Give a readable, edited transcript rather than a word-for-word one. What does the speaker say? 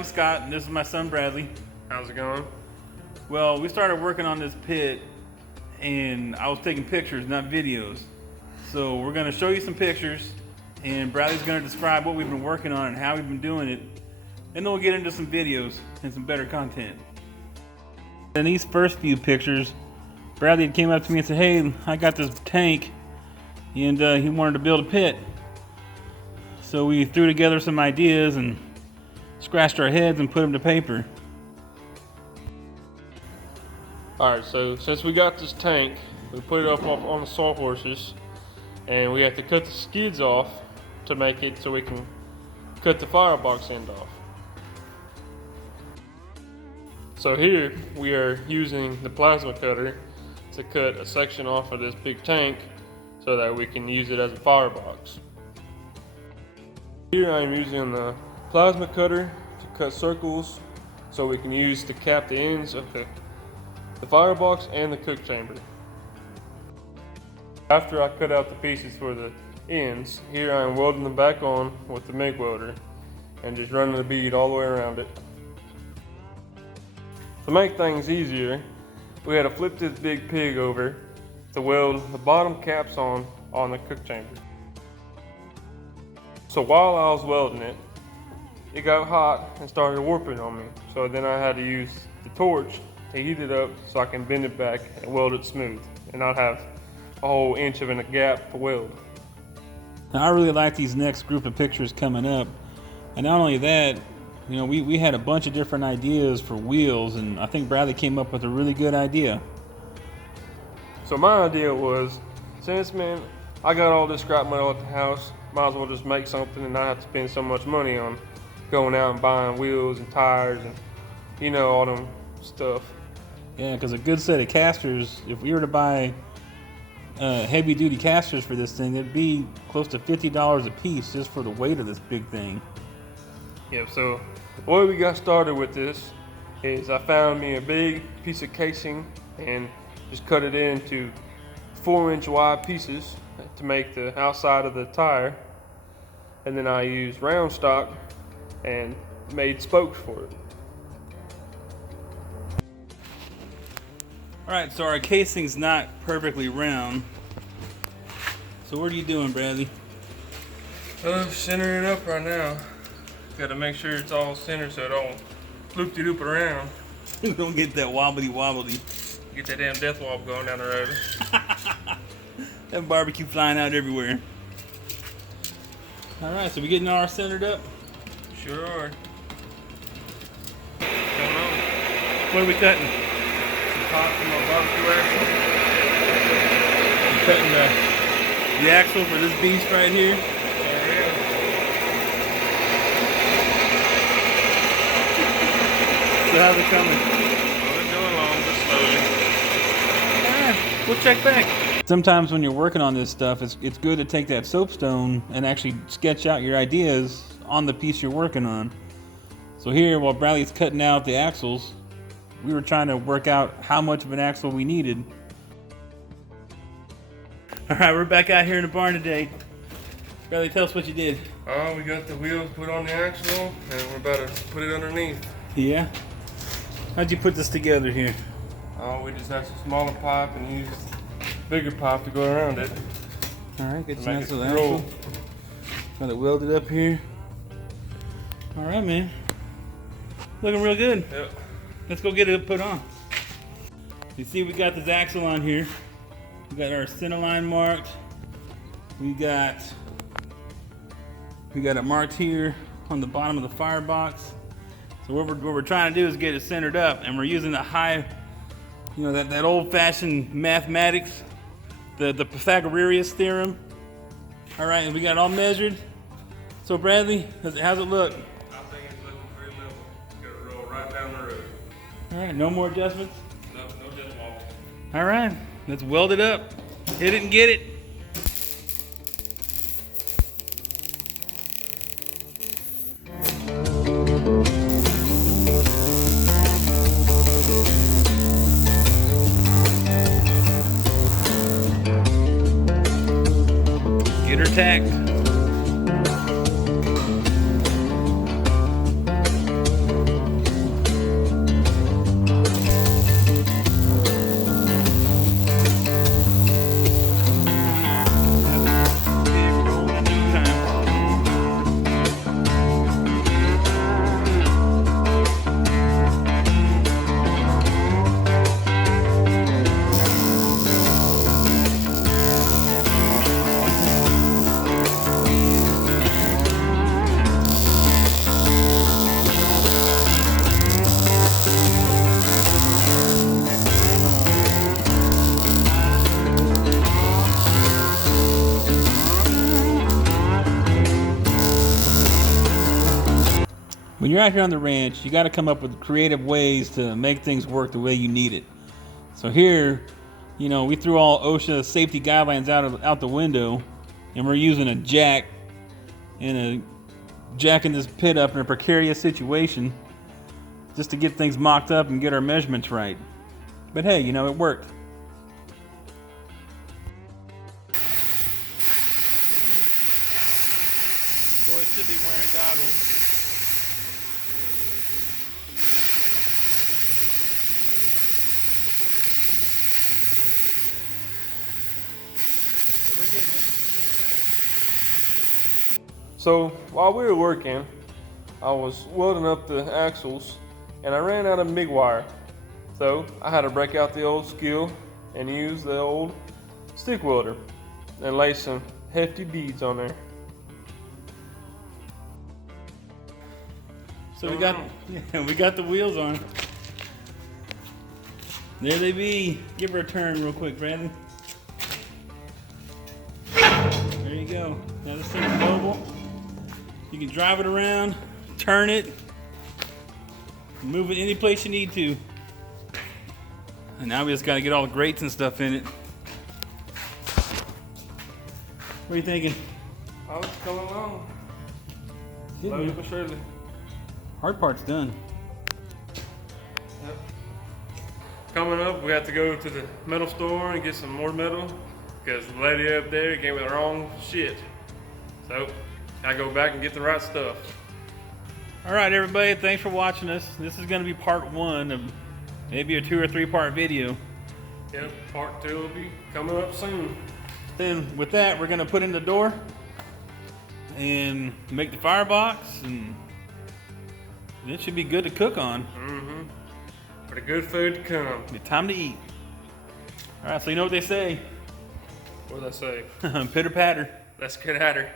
I'm Scott, and this is my son Bradley. How's it going? Well, we started working on this pit, and I was taking pictures, not videos. So we're going to show you some pictures, and Bradley's going to describe what we've been working on and how we've been doing it, and then we'll get into some videos and some better content. In these first few pictures, Bradley came up to me and said, "Hey, I got this tank," and he wanted to build a pit. So we threw together some ideas and scratched our heads and put them to paper. Alright, so since we got this tank, we put it up on the sawhorses, and we have to cut the skids off to make it so we can cut the firebox end off. So here we are using the plasma cutter to cut a section off of this big tank so that we can use it as a firebox. Here I am using the plasma cutter to cut circles so we can use to cap the ends of the firebox and the cook chamber. After I cut out the pieces for the ends, here I am welding them back on with the MIG welder and just running the bead all the way around it. To make things easier, we had to flip this big pig over to weld the bottom caps on the cook chamber. So while I was welding it, it got hot and started warping on me. So then I had to use the torch to heat it up so I can bend it back and weld it smooth and not have a whole inch of a gap to weld. Now, I really like these next group of pictures coming up. And not only that, you know, we had a bunch of different ideas for wheels, and I think Bradley came up with a really good idea. So my idea was, since I got all this scrap metal at the house, might as well just make something and not have to spend so much money on going out and buying wheels and tires and, you know, all them stuff. Yeah, because a good set of casters, if we were to buy heavy duty casters for this thing, it'd be close to $50 a piece just for the weight of this big thing. Yeah, so the way we got started with this is I found me a big piece of casing and just cut it into 4-inch wide pieces to make the outside of the tire, and then I used round stock and made spokes for it. Alright, so our casing's not perfectly round. So what are you doing, Bradley? Centering it up right now. Gotta make sure it's all centered so it don't loop-de-loop around. Don't get that wobbly. Get that damn death wobble going down the road. That barbecue flying out everywhere. Alright, so we getting all centered up? Sure are. Coming on. What are we cutting? Some pot from my barbecue axle. We're cutting the axle for this beast right here. So how's it coming? Well, it's going along just slowly. Alright, we'll check back. Sometimes when you're working on this stuff, it's good to take that soapstone and actually sketch out your ideas on the piece you're working on. So here, while Bradley's cutting out the axles, we were trying to work out how much of an axle we needed. Alright, we're back out here in the barn today. Bradley, tell us what you did. Oh, we got the wheels put on the axle and we're about to put it underneath. Yeah? How'd you put this together here? Oh, we just have some smaller pipe and used bigger pipe to go around it. Alright, get To your make nice it little roll. axle. Got it welded up here. Alright, man. Looking real good. Yep. Let's go get it put on. You see, we got this axle on here. We got our center line marked. We got it marked here on the bottom of the firebox. So what we're trying to do is get it centered up, and we're using the high, you know, that old-fashioned mathematics, the Pythagorean theorem. All right, and we got it all measured. So Bradley, how's it look? I think it's looking pretty level. It's gonna roll right down the road. All right, no more adjustments. No death wobble. All right, let's weld it up. Hit it and get it. Get her tacked. you're out here on the ranch, you got to come up with creative ways to make things work the way you need it. So here, you know, we threw all OSHA safety guidelines out the window, and we're using a jack and jacking this pit up in a precarious situation just to get things mocked up and get our measurements right. But hey, you know, it worked. Boys should be wearing goggles. We're getting it. So while we were working, I was welding up the axles and I ran out of MIG wire. So I had to break out the old skill and use the old stick welder and lay some hefty beads on there. So we got the wheels on. There they be. Give her a turn real quick, Brandon. There you go. Now this thing's mobile. You can drive it around, turn it, move it any place you need to. And now we just got to get all the grates and stuff in it. What are you thinking? Oh, it's coming along. Getting Slowly there. but surely. Hard part's done. Yep. Coming up, we have to go to the metal store and get some more metal because the lady up there gave me the wrong shit. So I go back and get the right stuff. All right, everybody, thanks for watching us. This is going to be part 1 of maybe a 2 or 3 part video. Yep, part 2 will be coming up soon. Then with that, we're going to put in the door and make the firebox, and it should be good to cook on. Mm-hmm. For the good food to come. It's time to eat. All right, so you know what they say. What did I say? Pitter patter. Let's get at her.